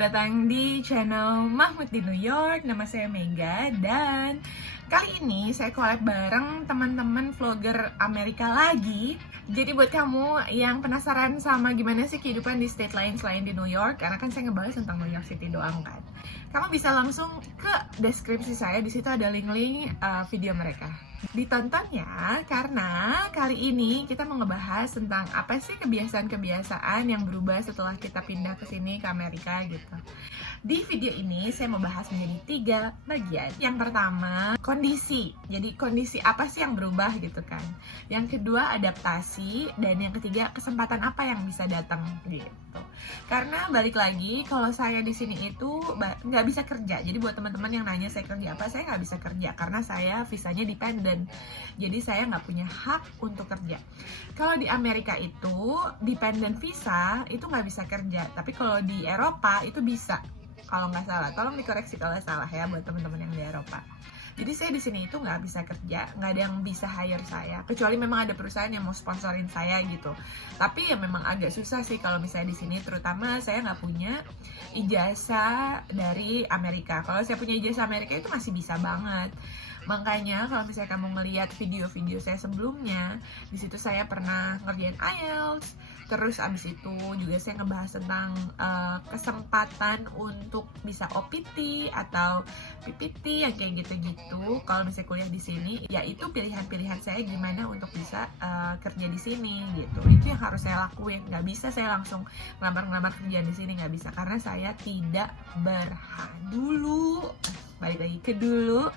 Selamat datang di channel Mahmud di New York. Nama saya Mega dan kali ini saya collab bareng teman-teman vlogger Amerika lagi. Jadi buat kamu yang penasaran sama gimana sih kehidupan di state lain selain di New York, karena kan saya ngebahas tentang New York City doang kan. Kamu bisa langsung ke deskripsi saya, di situ ada link-link video mereka. Ditonton ya, karena kali ini kita mau ngebahas tentang apa sih kebiasaan-kebiasaan yang berubah setelah kita pindah ke sini ke Amerika gitu. Di video ini saya mau bahas menjadi 3 bagian. Yang pertama, kondisi. Jadi kondisi apa sih yang berubah gitu kan. Yang kedua, adaptasi, dan yang ketiga, kesempatan apa yang bisa datang gitu. Karena balik lagi, kalau saya di sini itu nggak bisa kerja. Jadi buat teman-teman yang nanya saya kerja apa, saya nggak bisa kerja karena saya visanya dependent. Jadi saya nggak punya hak untuk kerja. Kalau di Amerika itu dependent visa itu nggak bisa kerja, tapi kalau di Eropa itu bisa. Kalau nggak salah, tolong dikoreksi kalau salah ya buat teman-teman yang di Eropa. Jadi saya di sini itu nggak bisa kerja, nggak ada yang bisa hire saya, kecuali memang ada perusahaan yang mau sponsorin saya gitu. Tapi ya memang agak susah sih kalau misalnya di sini, terutama saya nggak punya ijazah dari Amerika. Kalau saya punya ijazah Amerika itu masih bisa banget. Makanya kalau misalnya kamu ngelihat video-video saya sebelumnya, di situ saya pernah ngerjain IELTS. Terus abis itu juga saya ngebahas tentang kesempatan untuk bisa OPT atau PPT yang kayak gitu-gitu. Kalau misalnya kuliah di sini, ya itu pilihan-pilihan saya gimana untuk bisa kerja di sini gitu. Itu yang harus saya lakuin. Nggak bisa saya langsung ngelamar-ngelamar kerjaan di sini, nggak bisa karena saya tidak berhak. Balik lagi ke dulu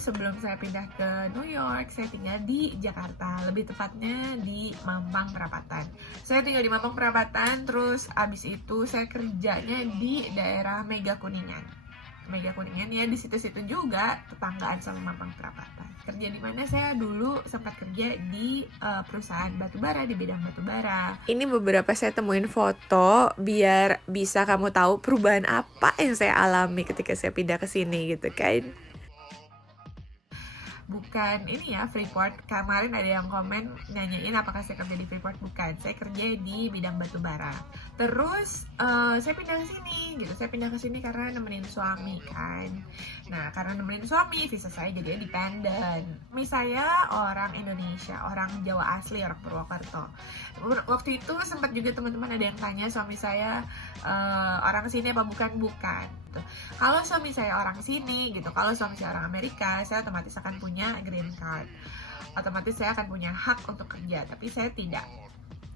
sebelum saya pindah ke New York, saya tinggal di Jakarta, lebih tepatnya di Mampang Perapatan. Saya tinggal di Mampang Perapatan, terus abis itu saya kerjanya di daerah Mega Kuningan ya, di situ-situ juga tetanggaan sama Mampang Perapatan. Kerja di mana? Saya dulu sempat kerja di perusahaan batubara, di bidang batubara. Ini beberapa saya temuin foto biar bisa kamu tahu perubahan apa yang saya alami ketika saya pindah ke sini gitu kan. Bukan ini ya Freeport. Kemarin ada yang komen nanyain apakah saya kerja di Freeport. Bukan, saya kerja di bidang batubara. Terus saya pindah ke sini gitu. Saya pindah ke sini karena nemenin suami kan. Nah, karena nemenin suami, visa saya jadi dependent. Saya orang Indonesia, orang Jawa asli, orang Purwokerto. Waktu itu sempat juga teman-teman ada yang tanya suami saya orang sini apa bukan. Kalau suami saya orang sini gitu, kalau suami saya orang Amerika, saya otomatis akan punya green card. Otomatis saya akan punya hak untuk kerja, tapi saya tidak.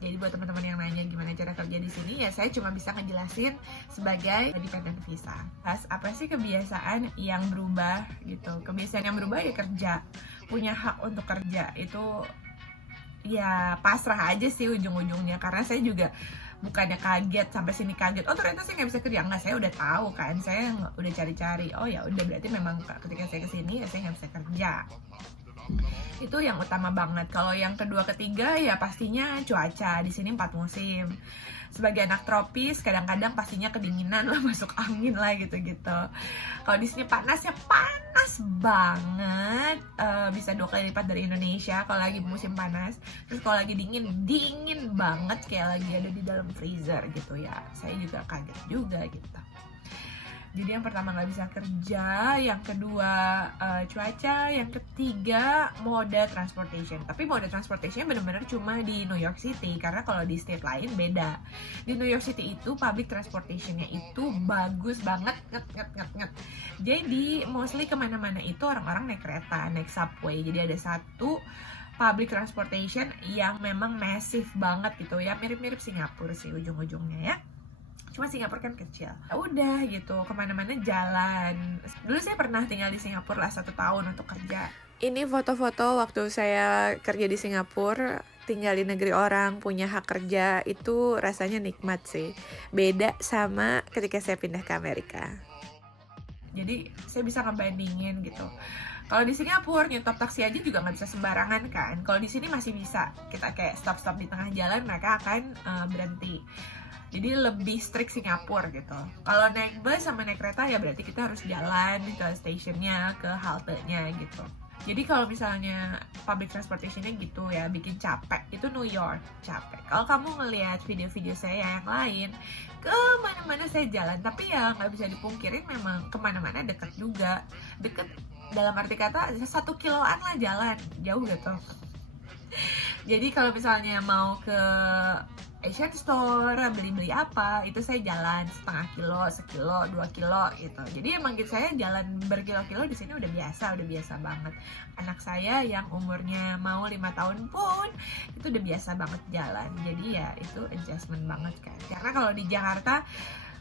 Jadi buat teman-teman yang nanya gimana cara kerja di sini, ya saya cuma bisa ngejelasin sebagai dependent visa. Apa sih kebiasaan yang berubah gitu? Kebiasaan yang berubah ya kerja, punya hak untuk kerja itu ya pasrah aja sih ujung-ujungnya. Karena saya juga bukannya kaget sampai sini kaget, oh ternyata saya nggak bisa kerja. Enggak, saya udah tahu kan, saya udah cari-cari, oh ya udah berarti memang ketika saya kesini ya saya nggak bisa kerja. Itu yang utama banget. Kalau yang kedua ketiga ya pastinya cuaca. Di sini 4 musim. Sebagai anak tropis kadang-kadang pastinya kedinginan lah, masuk angin lah gitu-gitu. Kalau di sini panas ya panas banget, bisa 2 kali lipat dari Indonesia kalau lagi musim panas. Terus kalau lagi dingin banget kayak lagi ada di dalam freezer gitu ya. Saya juga kaget juga gitu. Jadi yang pertama nggak bisa kerja, yang kedua cuaca, yang ketiga moda transportation. Tapi moda transportation benar-benar cuma di New York City, karena kalau di state lain beda. Di New York City itu public transportationnya itu bagus banget, nget. Jadi mostly kemana-mana itu orang-orang naik kereta, naik subway. Jadi ada satu public transportation yang memang massive banget gitu ya, mirip-mirip Singapura sih ujung-ujungnya ya. Cuma Singapura kan kecil. Udah gitu, kemana-mana jalan. Dulu saya pernah tinggal di Singapura lah 1 tahun untuk kerja. Ini foto-foto waktu saya kerja di Singapura, tinggal di negeri orang, punya hak kerja, itu rasanya nikmat sih. Beda sama ketika saya pindah ke Amerika. Jadi saya bisa ngebandingin gitu. Kalau di Singapura nyetop taksi aja juga nggak bisa sembarangan kan. Kalau di sini masih bisa. Kita kayak stop di tengah jalan, mereka akan berhenti. Jadi lebih strict Singapura gitu. Kalau naik bus sama naik kereta ya berarti kita harus jalan ke stasiunnya, ke haltenya gitu. Jadi kalau misalnya public transportationnya gitu ya bikin capek, itu New York capek. Kalau kamu ngelihat video-video saya yang lain, kemana-mana saya jalan, tapi ya nggak bisa dipungkirin memang kemana-mana deket juga. Deket dalam arti kata 1 kiloan lah jalan, jauh gitu. Jadi kalau misalnya mau ke Asian Store, beli-beli apa, itu saya jalan setengah kilo, sekilo, 2 kilo gitu. Jadi emang gitu saya jalan berkilo-kilo di sini udah biasa banget. Anak saya yang umurnya mau 5 tahun pun itu udah biasa banget jalan. Jadi ya itu adjustment banget kan. Karena kalau di Jakarta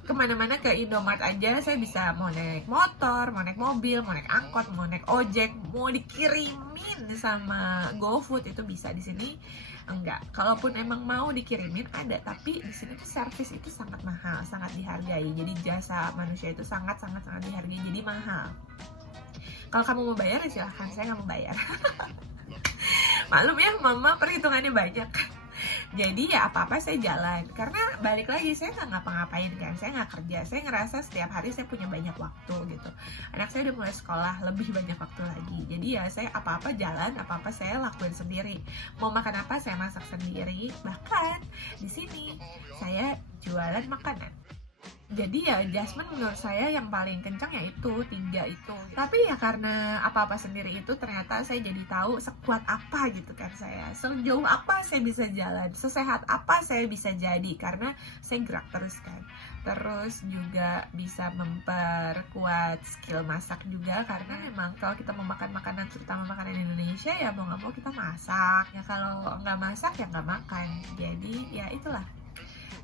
kemana-mana ke Indomaret aja saya bisa mau naik motor, mau naik mobil, mau naik angkot, mau naik ojek, mau dikirimin sama GoFood itu bisa. Di sini enggak. Kalaupun emang mau dikirimin ada, tapi di sini tuh service itu sangat mahal, sangat dihargai. Jadi jasa manusia itu sangat dihargai, jadi mahal. Kalau kamu mau bayar ya silahkan, saya nggak mau bayar. Maklum ya, mama perhitungannya banyak. Jadi ya apa-apa saya jalan, karena balik lagi saya nggak ngapa-ngapain kan, saya nggak kerja, saya ngerasa setiap hari saya punya banyak waktu gitu. Anak saya udah mulai sekolah, lebih banyak waktu lagi. Jadi ya saya apa-apa jalan, apa-apa saya lakuin sendiri. Mau makan apa saya masak sendiri, bahkan di sini saya jualan makanan. Jadi ya adjustment menurut saya yang paling kencang yaitu 3 itu. Tapi ya karena apa-apa sendiri itu ternyata saya jadi tahu sekuat apa gitu kan saya. Sejauh apa saya bisa jalan, sesehat apa saya bisa jadi karena saya gerak terus kan. Terus juga bisa memperkuat skill masak juga, karena memang kalau kita mau makan makanan, terutama makanan Indonesia ya mau nggak mau kita masak. Ya kalau nggak masak ya nggak makan. Jadi ya itulah,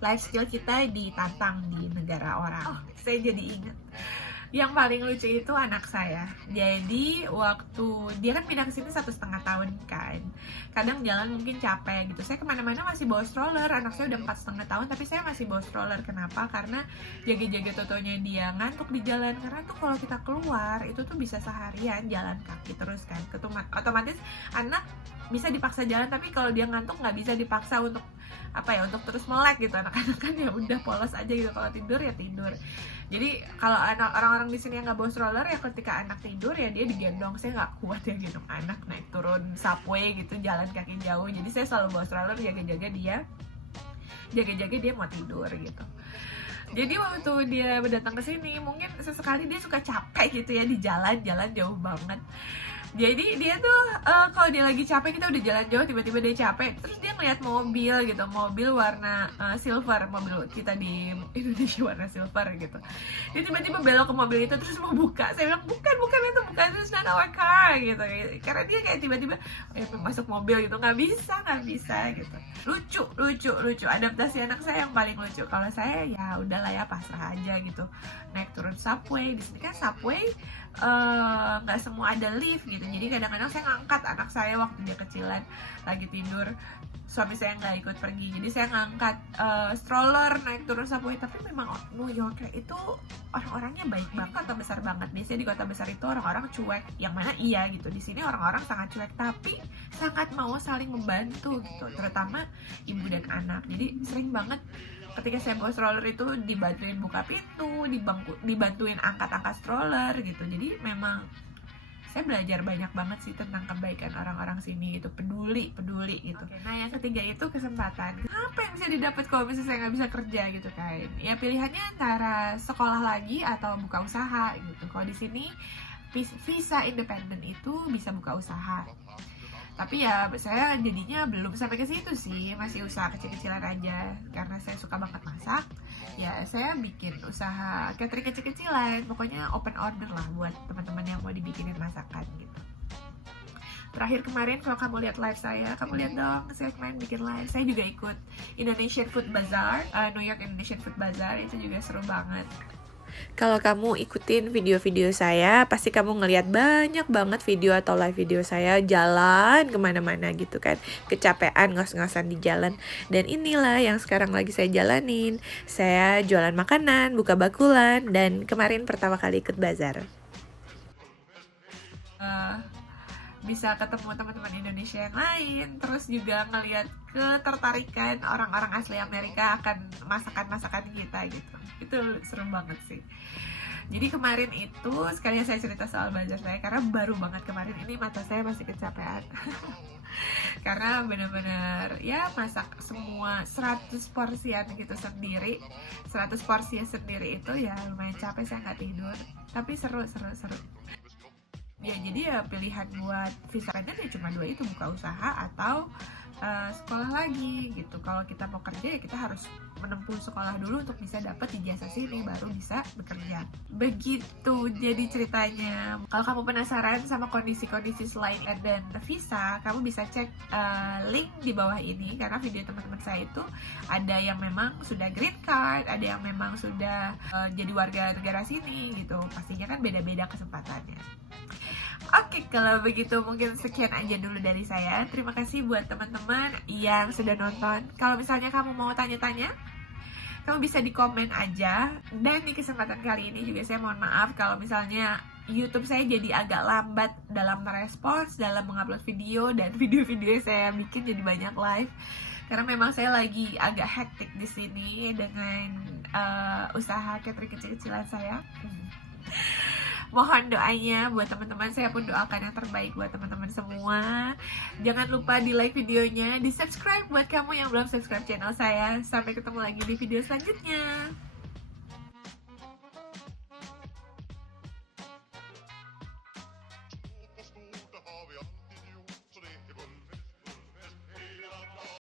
life skill kita ditantang di negara orang. Oh, saya jadi ingat yang paling lucu itu anak saya. Jadi waktu dia kan pindah ke sini 1,5 tahun kan, kadang jalan mungkin capek gitu. Saya kemana-mana masih bawa stroller. Anak saya udah 4,5 tahun tapi saya masih bawa stroller. Kenapa? Karena jaga-jaga totonya dia ngantuk di jalan. Karena tuh kalau kita keluar itu tuh bisa seharian jalan kaki terus kan. Otomatis anak bisa dipaksa jalan, tapi kalau dia ngantuk nggak bisa dipaksa untuk untuk terus melek gitu. Anak-anak kan ya udah polos aja gitu, kalau tidur ya tidur. Jadi kalau orang-orang di sini yang nggak bawa stroller ya ketika anak tidur ya dia digendong. Saya nggak kuat ya gendong anak naik turun subway gitu, jalan kaki jauh. Jadi saya selalu bawa stroller, jaga-jaga dia mau tidur gitu. Jadi waktu dia datang ke sini, mungkin sesekali dia suka capek gitu ya di jalan jauh banget. Jadi dia tuh kalau dia lagi capek, kita udah jalan jauh, tiba-tiba dia capek, terus dia ngeliat mobil gitu, mobil warna silver, mobil kita di Indonesia warna silver gitu. Dia tiba-tiba belok ke mobil itu terus mau buka. Saya bilang bukan itu bukan, it's not our car gitu. Karena dia kayak tiba-tiba masuk mobil gitu, nggak bisa gitu. Lucu adaptasi anak saya yang paling lucu. Kalau saya ya udahlah ya, pasrah aja gitu, naik turun subway. Di sini kan subway nggak semua ada lift gitu. Jadi kadang-kadang saya ngangkat anak saya waktu dia kecilan lagi tidur, suami saya nggak ikut pergi, jadi saya ngangkat stroller naik turun subway. Tapi memang New York itu orang-orangnya baik banget, kota besar banget. Biasanya di kota besar itu orang-orang cuek, yang mana iya gitu. Di sini orang-orang sangat cuek tapi sangat mau saling membantu gitu, terutama ibu dan anak. Jadi sering banget ketika saya bawa stroller itu dibantuin buka pintu, dibantuin angkat-angkat stroller gitu. Jadi memang saya belajar banyak banget sih tentang kebaikan orang-orang sini itu, peduli gitu. Nah yang ketiga itu kesempatan. Apa yang bisa didapat kalau misalnya saya nggak bisa kerja gitu kan? Ya pilihannya antara sekolah lagi atau buka usaha gitu. Kalau di sini visa independen itu bisa buka usaha. Tapi ya saya jadinya belum sampai ke situ sih, masih usaha kecil-kecilan aja. Karena saya suka banget masak, ya saya bikin usaha catering kecil-kecilan. Pokoknya open order lah buat teman-teman yang mau dibikinin masakan gitu. Terakhir kemarin kalau kamu lihat live saya, kamu lihat dong, saya kemarin bikin live. Saya juga ikut Indonesian Food Bazaar, New York Indonesian Food Bazaar, itu juga seru banget. Kalau kamu ikutin video-video saya, pasti kamu ngeliat banyak banget video atau live video saya jalan kemana-mana gitu kan. Kecapean, ngos-ngosan di jalan. Dan inilah yang sekarang lagi saya jalanin. Saya jualan makanan, buka bakulan, dan kemarin pertama kali ikut bazar. Bisa ketemu teman-teman Indonesia yang lain, terus juga ngelihat ketertarikan orang-orang asli Amerika akan masakan-masakan kita gitu. Itu seru banget sih. Jadi kemarin itu sekalian saya cerita soal belajar saya karena baru banget kemarin ini mata saya masih kecapean. Karena bener-bener ya masak semua 100 porsian gitu sendiri. 100 porsi sendiri itu ya lumayan capek, saya nggak tidur. Tapi seru. Ya jadi ya pilihan buat visa pendek ya cuma dua itu, buka usaha atau sekolah lagi gitu. Kalau kita mau kerja ya kita harus menempuh sekolah dulu untuk bisa dapat ijazah sini baru bisa bekerja. Begitu jadi ceritanya. Kalau kamu penasaran sama kondisi-kondisi selain dan visa, kamu bisa cek link di bawah ini karena video teman-teman saya itu ada yang memang sudah green card, ada yang memang sudah jadi warga negara sini gitu. Pastinya kan beda-beda kesempatannya. Oke, kalau begitu mungkin sekian aja dulu dari saya. Terima kasih buat teman-teman yang sudah nonton. Kalau misalnya kamu mau tanya-tanya, kamu bisa di komen aja. Dan di kesempatan kali ini juga saya mohon maaf kalau misalnya YouTube saya jadi agak lambat dalam merespons, dalam mengupload video, dan video-video saya bikin jadi banyak live. Karena memang saya lagi agak hektik di sini dengan usaha catering kecil-kecilan saya. Mohon doanya buat teman-teman, saya pun doakan yang terbaik buat teman-teman semua. Jangan lupa di like videonya, di subscribe buat kamu yang belum subscribe channel saya. Sampai ketemu lagi di video selanjutnya.